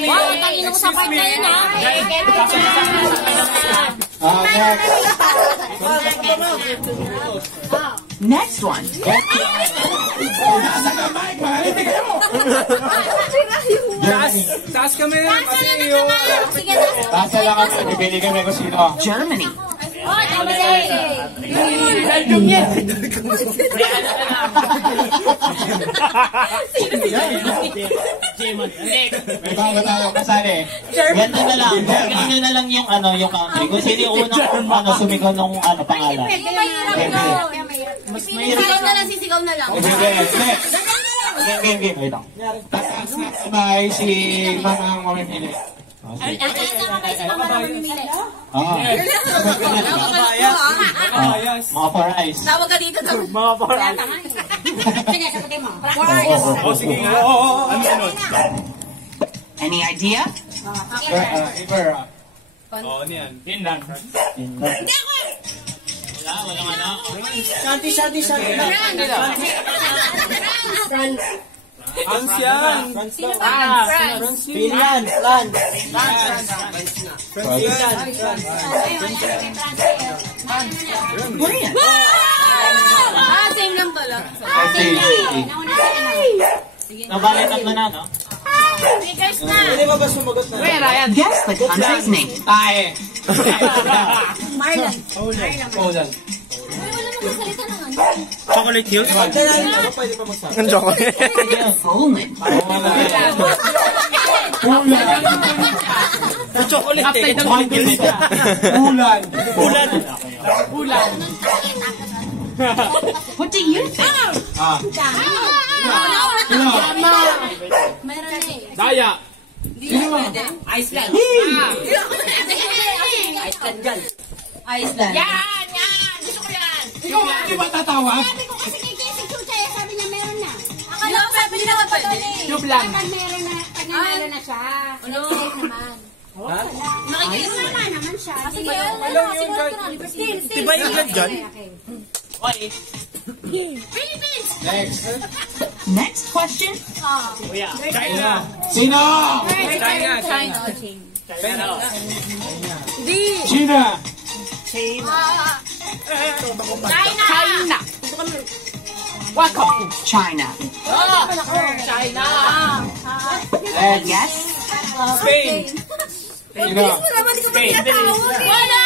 Wow, talino ko sa part na yun, ha? Next one. Taas kami. Taas lang kami. Bibili kami kung sino. Germany. May bago tayo kasali. Ganito na lang. Ganito na lang yung yung country. Kung sino yung unang sumigaw nung pangalan. Mas mahirap. Sisigaw na lang, sisigaw na lang. Game. Wait lang. May si Mamang mamimili. Ang kasama kayo sa pamarang mamimili. Mga for ice. Tawag ka dito. Mga parang. Sige, sagutin mo. Sige nga. Any idea? Ano yan? Finland. Hindi ako! Walang ano. Shanti. France yan. Finland. Brilliant. Same lang pala. Nabalitan mo na, no? Figures na. Hindi ba sumagot na? Guess the country's name. Tae. Marlon. Poland. Wala naman salita ng ano. Chocolate Hills? Pwede pa magsabi. Ang chocolate. Poland. Ang chocolate eh. Ulan. What do you think? Meron na eh. Daya. Iceland. Iceland. Yan! Gusto ko yan! Ikaw hindi ba tatawag? Sabi ko kasi kay Casey Chucha, sabi niya meron na. Akala ko sabi niya pa doon eh. Tube lang. Pag meron na, pag nanalo na siya. Excited naman. Nakikita naman siya. Sige, Diba yung dyan? Philippines! Next question. China. Sino? China. China! China. China! Yes. Spain. Sino? Wala!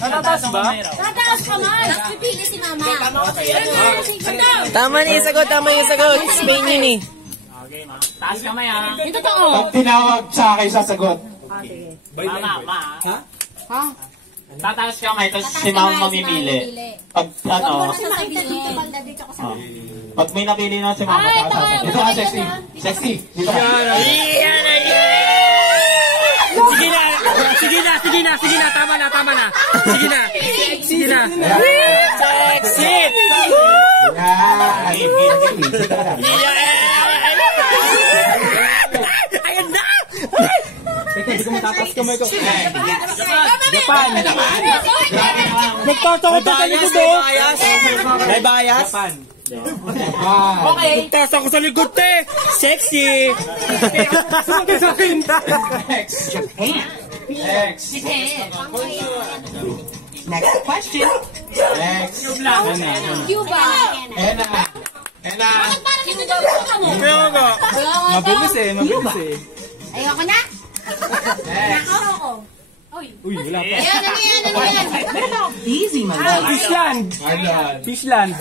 Natataas ba? Tataas ka man! Pipili si mama. Tama na yung sagot. Spain yun eh. Okay, ma. Taas kamay, ha? Ito totoo. Pag tinawag sa akin, sasagot. Ma. Ha? Tataas kamay, tapos si mama mamimili. Pag pag may napili na si mama, tataas. Dito ka, sexy. Sexy. Dito ka. Sige na. Tama na. Sige na. Sexy! Ayan na! Teka, hindi ko matatas kamay ko. Japan. Nagtatakot na sa likod oh! May bias? Okay. Nagtatas ako sa likod te! Sexy! Sumagay sa akin! Japan. Next. Next question. Next. Cuba. Ena. Parang ito daw gusto mo. Kaya nga. Mabilis eh. Ayoko na. Nako. Uy, wala pa. Yan. Easy, my love. Fishland! Ireland. Fishland!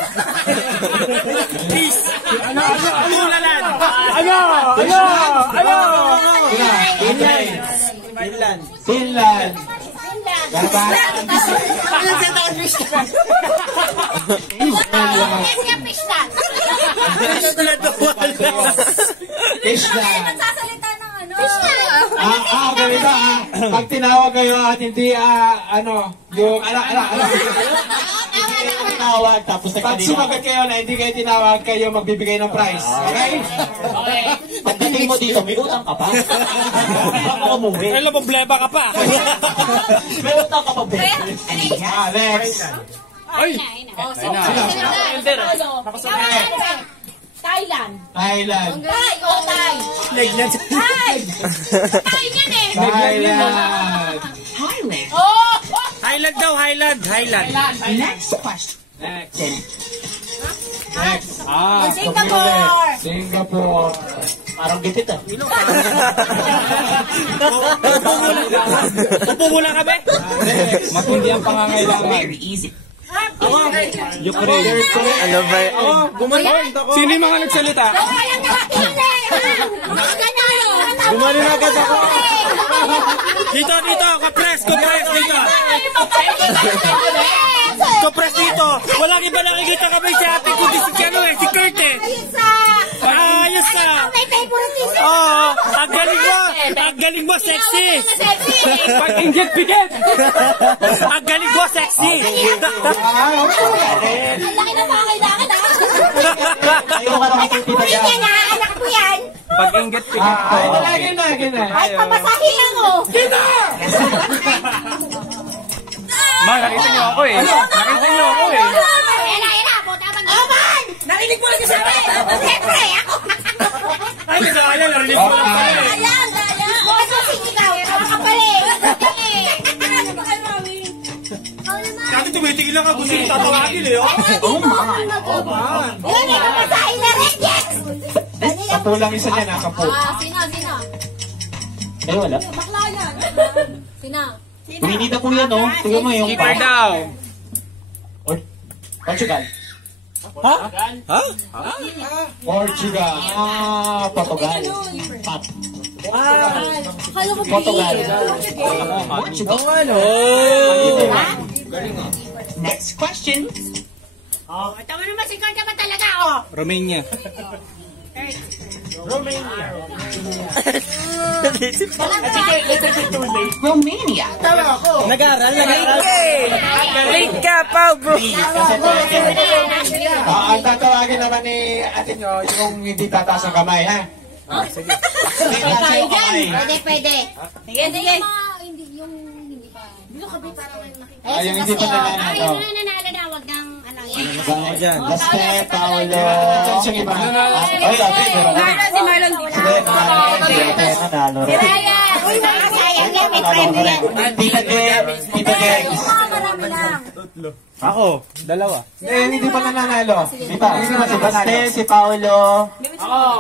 Fish! Ano? Finland. Japan. Fishland. Nagsasalita ng ano. Ganito pag tinawag kayo at hindi, yung, tinawag, tapos pag sumagot kayo na hindi kayo tinawag, kayo magbibigay ng prize. Okay? Okay. Pagdating mo dito, may utang ka pa. Baka umuwi. Kaya problema ka pa! May utang ka pa, be. Next. Ay! Thailand. Thailand. Thai, oh Thai. Thai. Thai yan eh. Thailand. Thailand. Oh! Highland daw, Highland. Next question. Next. Singapore. Singapore. Parang gitit ah. Upo muna kami. Matindi ang pangangailangan. Very easy. Ukraine. Ano ba? Sino yung mga nagsalita? Kaya nakatingin eh. Gumaling agad ako. Dito, kapres dito. Kapres dito. Walang iba nakikita kami si ate kundi si Kurt eh. Ayos na. May favoritism. Oo, ang galing mo, sexy. Pag-inggit, bigat. Ang galing mo, sexy. Ang laki na pakakailangan ah. Ayaw ka naman yung tita Kunin dyan. yan ah. Anak ko yan. Pag-inggit, Lagi na. Ay, pamasahin mo. Ma, nakita niyo ako eh. Ela, puta man. Oman! Narinig mo lang sa akin. Siyempre, ako. Ay, kasaya, narinig ko lang pala eh. Ayan. Kasi sinigaw. Kapali. Dati tumitigil lang ako gusto yung tatawagin eh. Oh my. Yan, pamasahin na rin. Yes! Kapo lang isa niya, nakapo. Sino? Eh, wala. Bakla yan. Sino? Winnie na po yan, oh. Tingnan mo yung Keeper daw. Portugal. Portugal. Portugal. Portugal. Next question. Tama naman si Kurt naman talaga, oh. Romania. Romania. Nag-aral. Late ka pa, bro. Ang tatawagin naman ni ate nyo, yung hindi tataas ang kamay, ha? Pwede. Sige. Hindi, yung hindi pa. Yung hindi pa nananalo. Yung nananalo na, wag nang ano yan. Laste, Paolo. Yung iba. Ay, ate, meron. Si Marlon. Sige, nanalo rin. Ryan. Uy, sayang yan. May premyo yan. Tita Deg. Marami lang. Ako, dalawa. Hindi pa nananalo. Di ba? Si Laste, si Paolo.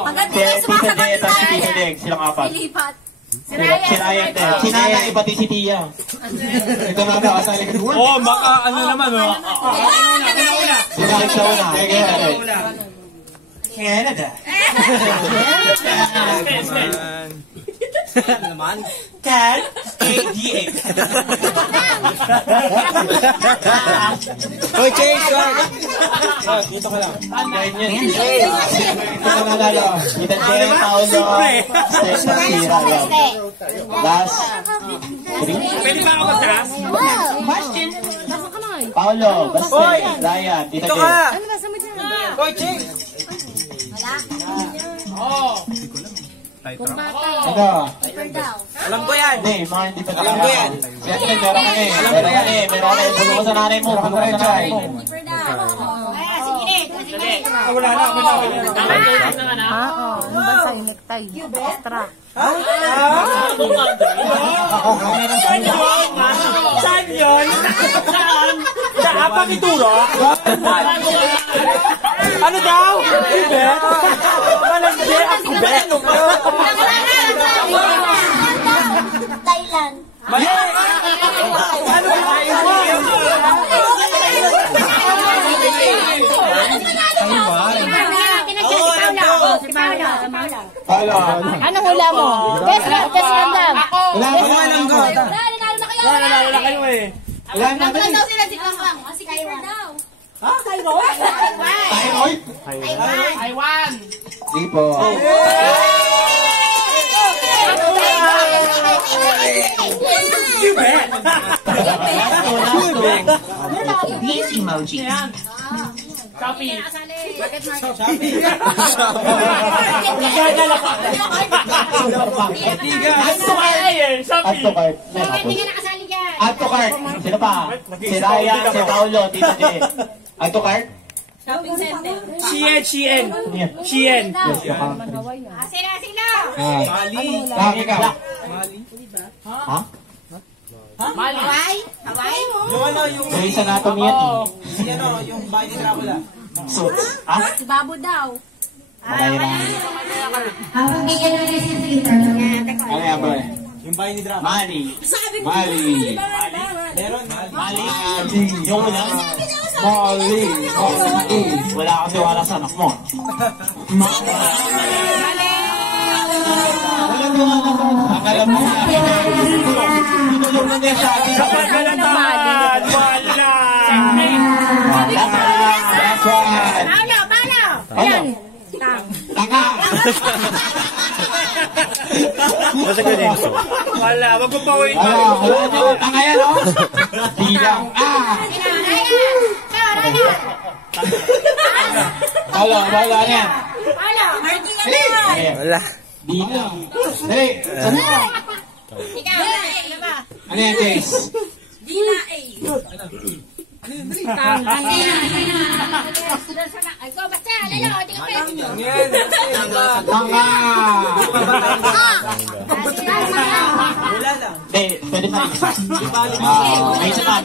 Hanggang Si Tita Deg, at si Tita Deg. Silang apat. Ilipat. Si Ryan din. Si Nanay, pati si Tia. Ito na daw, asali ka. Oh, baka ano naman, oh. Sinalik sa una. Canada. Can ADA. Hoy, Chase, Dito ka lang. Nananalo. Tita Deg, Paolo. Laste, si Ryan. Last. Pwede ba ako magtaas? Question. Paolo, Laste, Ryan, Tita Dito Deg. ka. Hoy, Chase! Ano? Alam ko yan. Hindi, mga hindi pa Alam ko yan. Siyempre, meron kami. Meron kami. Puno ko sa nanay mo. Puno ko sa nanay mo. Wala na. Saan yun? Saan? Sa apang ituro? Ano daw? Kubet? Malandi ang kubet. Thailand. Ano Paolo. Anong hula mo? Best random. Wala ko. Nanalo na kayo eh. Wala na. daw sila si Kangkang. Si Kaiwan daw. Thyroid? Taiwan. Di po. You bet! These emojis. Shopee. Add to cart. Hindi ka nakasali dyan. Add to cart. Sino pa? Si Ryan, si Paolo, Tita Deg. Add to cart? Shopping center. Shein. Shein. Sino? Ikaw. Hawaii? Yung ano, yung... Grey's Anatomy yan eh. Si ano, yung bahay ni Dracula. Suits. Ha? Si Babo daw. Patay na. Ano yan, boy? Yung bahay ni Dracula. Mali. Mali. Meron, Mali. Yung ulang. Mali. Wala kasi wala sa anak mo. Alam mo na. Tinulong na niya sa atin. Kapagalatan. Wala. Last one. Ano? Tanga. Basta ko din. Wala. Wag mo pa uwi. Wala nyo. Tanga yan, oh. Bilang A. Wala yan. Wala. Bilang. Dali. Saan mo? Ano yan, Jace? Tanga. Wala lang. Pwede pa. May isa pa.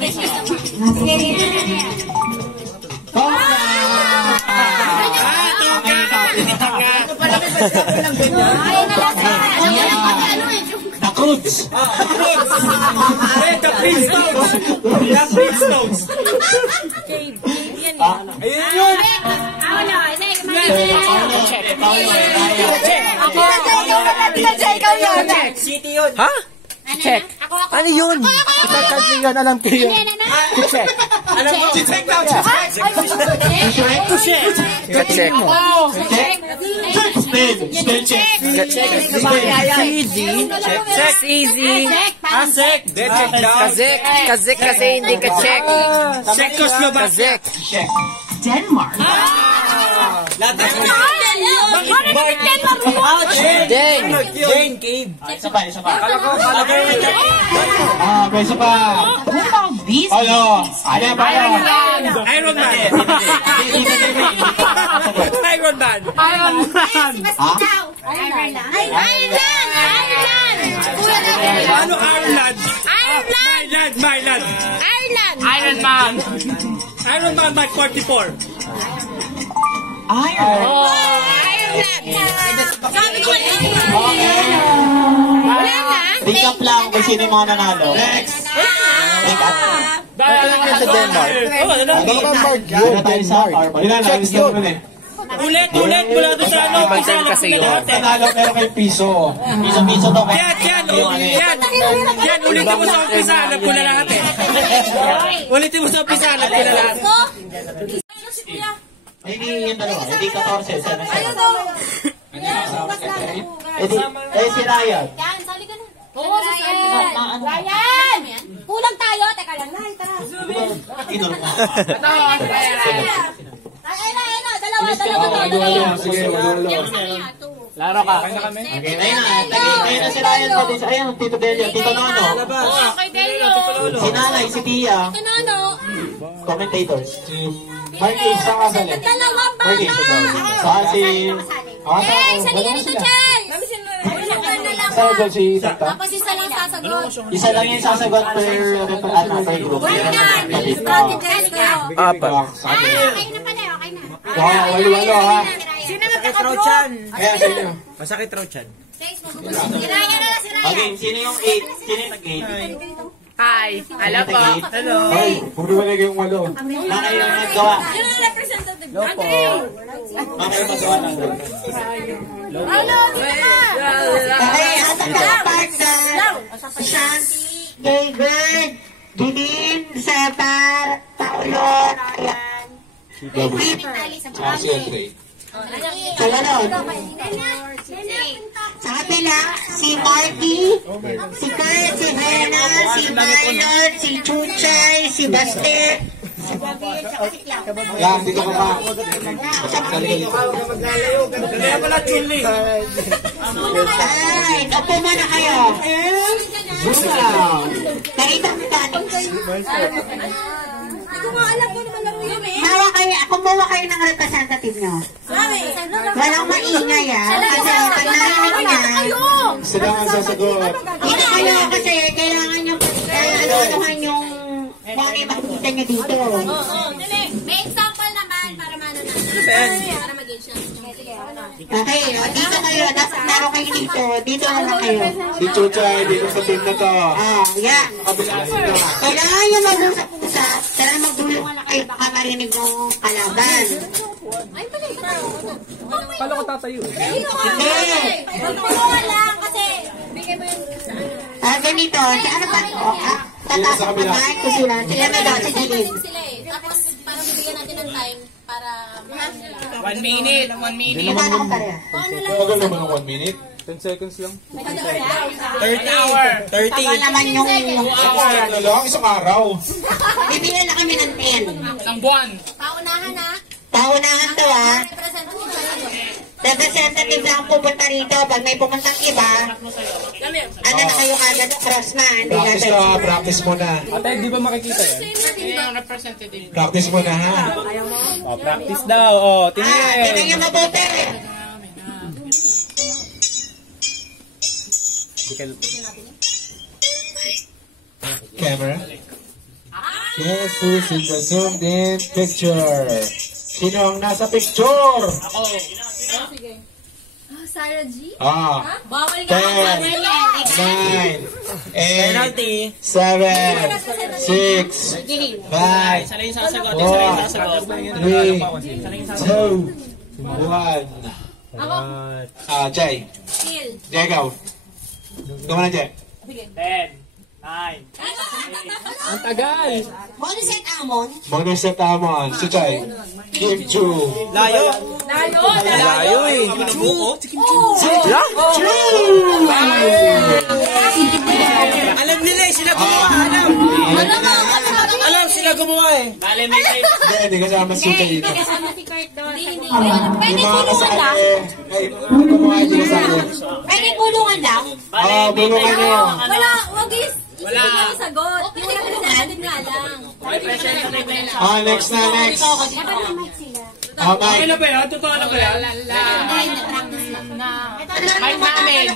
The Croods. The Flintstones. The Flintstones. Ayun yun! City yun. Ha? Check. Ano yun? Isang country yun, alam ko yun. Check. Alam mo, check now. Check. Spell check. Easy. Check. Easy. Check. Check down. Kazek kasi hindi ka check. Check Czechoslovakia. Kazek. Check. Denmark. Jane Cave. Isa pa. Isa pa. What about these? Ano? Ano ba? Iron Man. Iron Man. Ano Ireland? Ireland. Iron Man. Iron Man by 44. Recap lang kung sino yung mga nanalo. Next. Recap. Sa Denmark. Muna tayo sa Harvard. Ilan na? Alis naman eh. Ulit. Mula doon sa ano. Mag-time kasi yun. Nanalo pero kay piso. Piso-piso to. Yan. Ulitin mo sa umpisa. Alam ko na lahat eh. Ulitin mo sa umpisa. Alam ko na lahat. Hindi yung dalawa. Hindi 14. 7. Si Ryan. Yan, sali ka na. Oo, Ryan! Kulang tayo. Teka lang. Tara. Dalawa to. Sige, magulo. Laro ka. Okay, ayun na si Ryan. Ayun, Tito Delio. Tito Nono. Kay Delio. Si Nanay, si Tia. Ano? Commentators. Marky, saan ka sali? Dalawang Marky, bata. saan Si... Sali ka nito, Chay. Saan ba si Tata? Tapos isa lang sasagot. Isa lang yung sasagot per group. Apat. Okay na pala. Okay na. Wow, walo ha. Sino na Masakit raw chan. Kaya sa inyo. Masakit raw chan. Si Ryan na. Okay, sino yung 8? Sino yung nag-8? Hi. Hello po. Hello. Ay, bumibalik yung walo. Nanay yung naggawa. Hello po. Nanay yung naggawa ng group. David, Dilin, Separ, Paulo, Ryan. Si Andre. Kalanod. Sa kabila, si Marky, si Kurt, si Hena, si Marlon, si Chuchay, si Baste. Yan, dito ka pa. Kaya pala chili. Ay, upo muna kayo. Nakita mo dati. Hindi ko nga alam kung naman laro yun eh. Kumuha kayo ng representative nyo. Walang maingay kasi pag narinig niya, Sila ang sasagot. hindi kayo kasi kailangan nyo anuhan yung mga makikita nyo dito. May example naman para mano na. Para mag-gauge na. Okay, dito kayo. Naroon kayo dito. Dito naman kayo. Si Chuchay, dito sa team na to. Yan. Kabila sila. Kailangan nyo mag-usap-usap. Kailangan magdulungan na kayo baka marinig ng kalaban. Paano ko tatayo? Hindi. Magtulungan lang kasi bigay mo yung Ganito. Ano ba? Tataas ang pagkain ko sila. Sila na daw sa gilid. sila eh. Tapos parang bibigyan natin ng time para 1 minute. 1 minute. Paano ko pareha? Tagal naman ng 1 minute. 10 seconds lang. 30 hour. 30. Saka naman yung Ano lang, isang araw. bibigyan na kami ng 10. Isang buwan. paunahan na. Paunahan to Representative sa sagot. Representative lang pupunta rito. Pag may pumuntang iba, ano na kayo agad, cross na. Hindi Practice natin. ka, practice mo na. Ate, di ba makikita yan? Yung representative. Practice mo na ha. Practice daw. Tingnan Tingin. nyo mabuti. Camera. Guess who's in the zoomed in picture? Sino ang nasa picture? Ako. Sarah G? Bawal 10, 9, 8, 7, 6, 5, Isa lang yung sasagot. 4, Isa lang yung sasagot. 3, 2, 1. Jay. Kill. Jay, go. Go na, Jay. 10, 9. Ang tagal. Monoset Amon. Monoset Amon. Si Jay. Give to. Layo. Layo eh. Alam nila eh. Sila gumawa. Alam sila gumawa eh. Bale, may Hindi kasama si Jay dito. Kasama si Kurt doon. Hindi. Yung mga kasali. Ay, gumawa hindi kasali. Pwede kulungan lang. Bulungan nyo. Wala, wag is. Wala. Hindi yung sagot. Yung representative nga lang. Next na, next. Okay Mike. na ba yan? Totoo na ba yan? Practice lang na. Mike namin.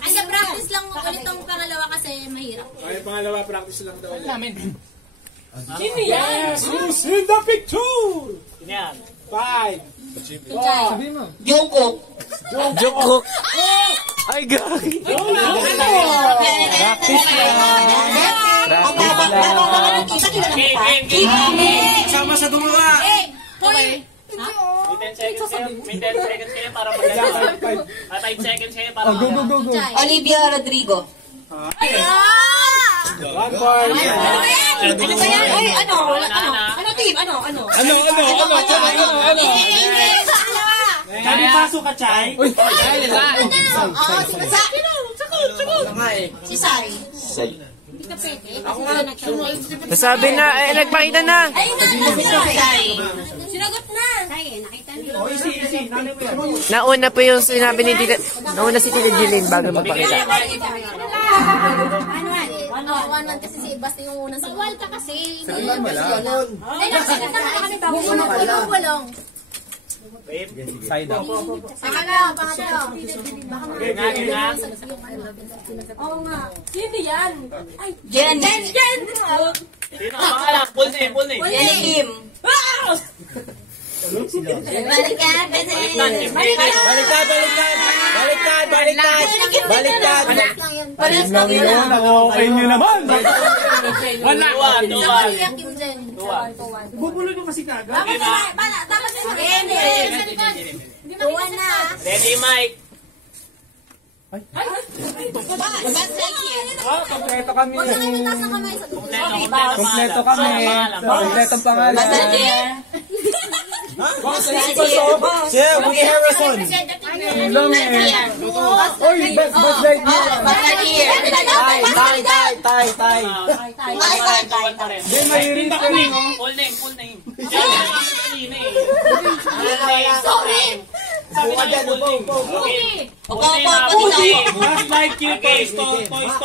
Anda practice lang ulit ang pangalawa kasi mahirap. Ay, pangalawa, practice lang daw. Namin. Yes, who's in the picture? Yan. 5. Jungkook. Jungkook. Ay, gagi. Practice lang. Sama sa gumawa. Hoy! May 10 seconds kayo para mag-5 seconds kayo para Go. Olivia Rodrigo. One more. Ano ba yan? Ay, ano? Ano team? Ano? Sabi pasok ka, Chay. Uy. Si Sari. Say. Hindi ka pwede. Nasabi na, nagpakita na. Ayun na. Sinagot na. Nakita niyo. Nauna po yung sinabi ni Tita, nauna si Tita Jilin bago magpakita. One kasi si Basta yung unang sagot. Bawal ka kasi. Ay, nakasagot na kasi bulong. Side up. Pangatlo. Oo nga. Sino yan? Ay, Jen. Sino ang pangalan? Full name. Jenny Kim. Balikan. Baliktad. pares lang yun. Okay nyo naman. Wala. Kim Jen. Bubulo nyo kasi kagad. Dapat sa likod. Tuwan na. Ready, Mike? Kompleto kami. Huwag na kayo mataas ang kamay. Kompleto kami. Kompletong pangalan. Siya, Woody Harrison. Lang eh. Oy, best right here. Tay. Hindi, mahirin ko rin. Full name. Sorry. Sabi na yung full name. Okay. Opo. Just like you, Toy Story. Ready,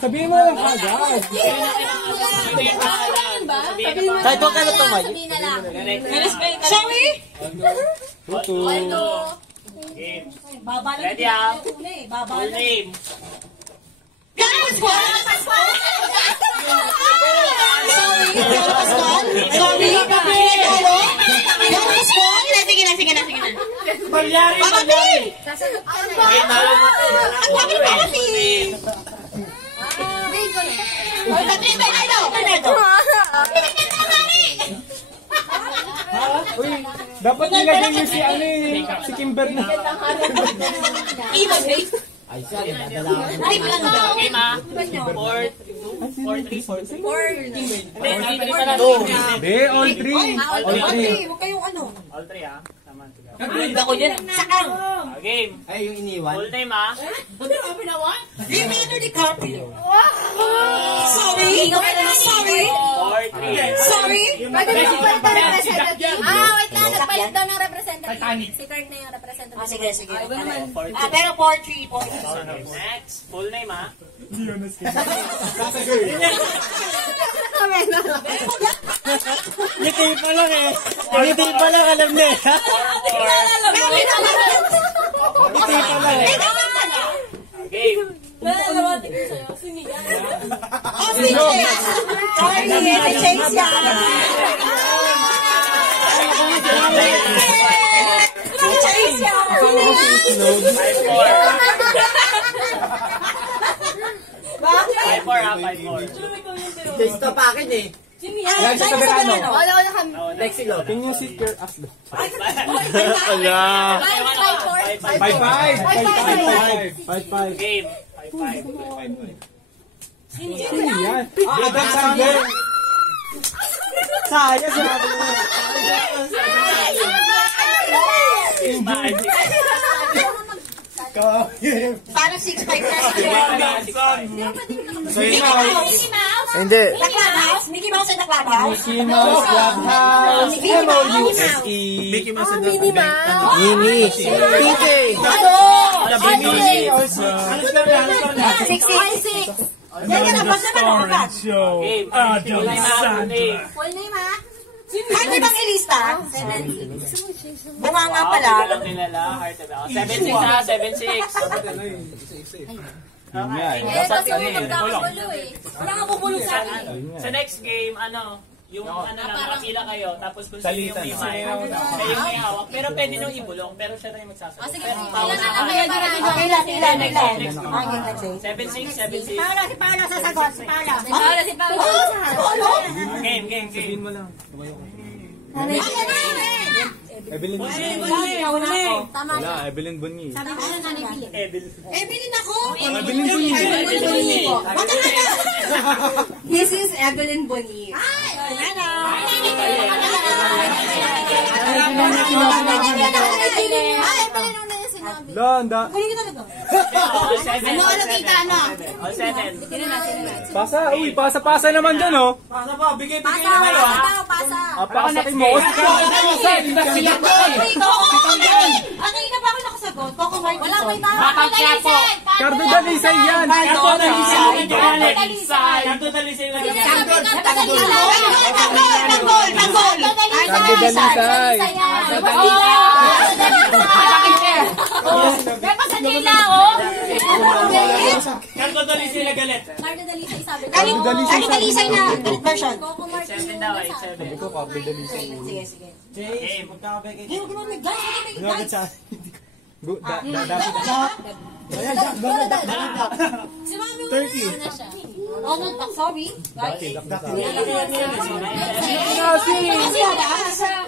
Sabihin mo lang agad. Kahit huwag ka na tumayo. Sabihin na lang. Sorry? Ready ah? Full name. Sorry? Sige na. Malyari! Sasagot ka na. Game na lang. Full name. Uy, dapat nilagay niyo si ano eh, si Kimberly. Game ah? 4-3. Hindi, all three. Huwag kayong ano. All 3 ah? Tama. Ako dyan. Saan? Game. Ay, yung iniwan. Full name ah? Leonardo DiCaprio. Sorry? Sorry? 4-3. Sorry? Pwede na magpalit ng representative. Wait lang. Nagpalit daw ng representative. Si Kurt na yung representative. Sige. Pero 4-3. Next. Full name ah? Ngiti pa lang eh. Ngiti pa lang, alam niya. Ngiti pa lang eh. Game. Chase yan. Chase yan. 5-4 ah? 5-4. Gusto pa akin eh. Yan sa Taberano. Wala kami. Lexi Lo. Can you sit your ass down? Ala. 5-5. Game. 5-5. Yan. Adam Sandler. Sayang sabi mo. Parang 6-5 na. Hindi. Mickey Mouse and the Clubhouse. Mickey Mouse Clubhouse. Mickey Mouse and the Mini. Pinky. Yan ka na, basta naman agad. Game. Full name ah? Full name. Full name ha? Ano bang ilista? Bunga nga pala. Walang kilala. 7-6 ah? 7-6. Kasi yung magkakagulo eh. Wala nga bubulong sa akin. Sa next game, yung lang, nakapila kayo, tapos kung sino yung may hawak. Pero pwede nung ibulong, pero siya na yung magsasagot. Sige, Pero ilan na kayo para Ilan. next game. 7-6. Si Paolo sasagot. Si Paolo. Si Paolo. Game. Sabihin mo lang. Evelyn Tama. Wala, Evelyn Bonnie. Sabi ko na nanay Evelyn ako. Evelyn Bonnie. This is Evelyn Bonnie. Landa. Ano kita ano? All 7. Pasa naman dyan oh. Pasa, pasa. Pasakin mo. Kanina pa ako nakasagot. Coco Martin. Wala may tama. Cardo Dalisay yan. Cardo Dalisay. Pepa sa nila, oh! Cardo Dalisay na galit. Cardo Dalisay sabi ko. Cardo Dalisay na version. Coco Martin 7 daw eh, 7. Sige. Game. Hindi mo gano'n guys. Si Mami Wala na siya. Ronald Duck, sorry.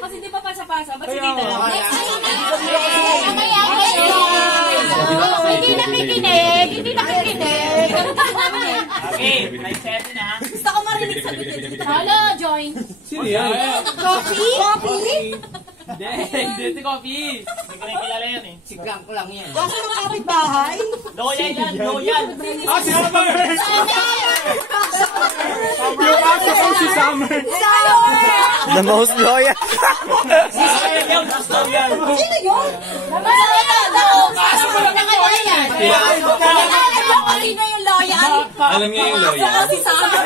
Kasi di pa pasa-pasa. Ba't hindi na? Hindi nakikinig. Okay, 9-7 ah. Gusto ko marinig sa bitin. Hello, join. Sino yan? Coffee? Hindi si Coffee. Hindi ko rin kilala yan eh. Siglang ko lang yan. Basta ng kapitbahay? Loyal yan, loyal. Si Summer! Yung aso ko si Summer. The most loyal. Yung Sino yun? Kaso mo lang ako yan. Alam ko sino yung loyal. Alam niya yung lawyer. Kasi sa akin.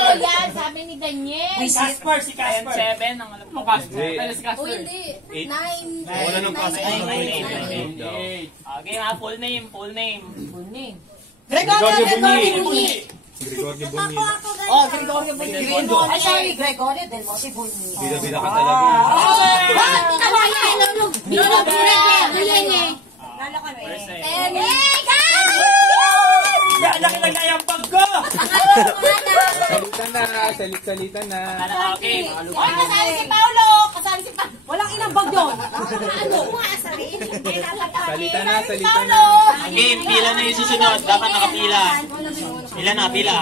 Loyal, sabi ni Daniel. Casper, si Casper. 7 ang alam ko. Casper. Pero si O Casper. hindi. 9. Wala nang pasok. Okay, ha, full name, full name. Gregorio Bunyi. Gregorio Bunyi. Oh, Gregorio Bunyi. Ay, sorry, Gregorio Del Monte Bunyi. Bida-bida ka talaga. First name. Laki lang na yung bag ko! Salit-salitan na. Okay. Oy, kasali si Paolo. Kasali si Paolo. Walang inang bag doon. Salita na, salita na. Game, pila na yung susunod. Dapat nakapila. Pila na, pila.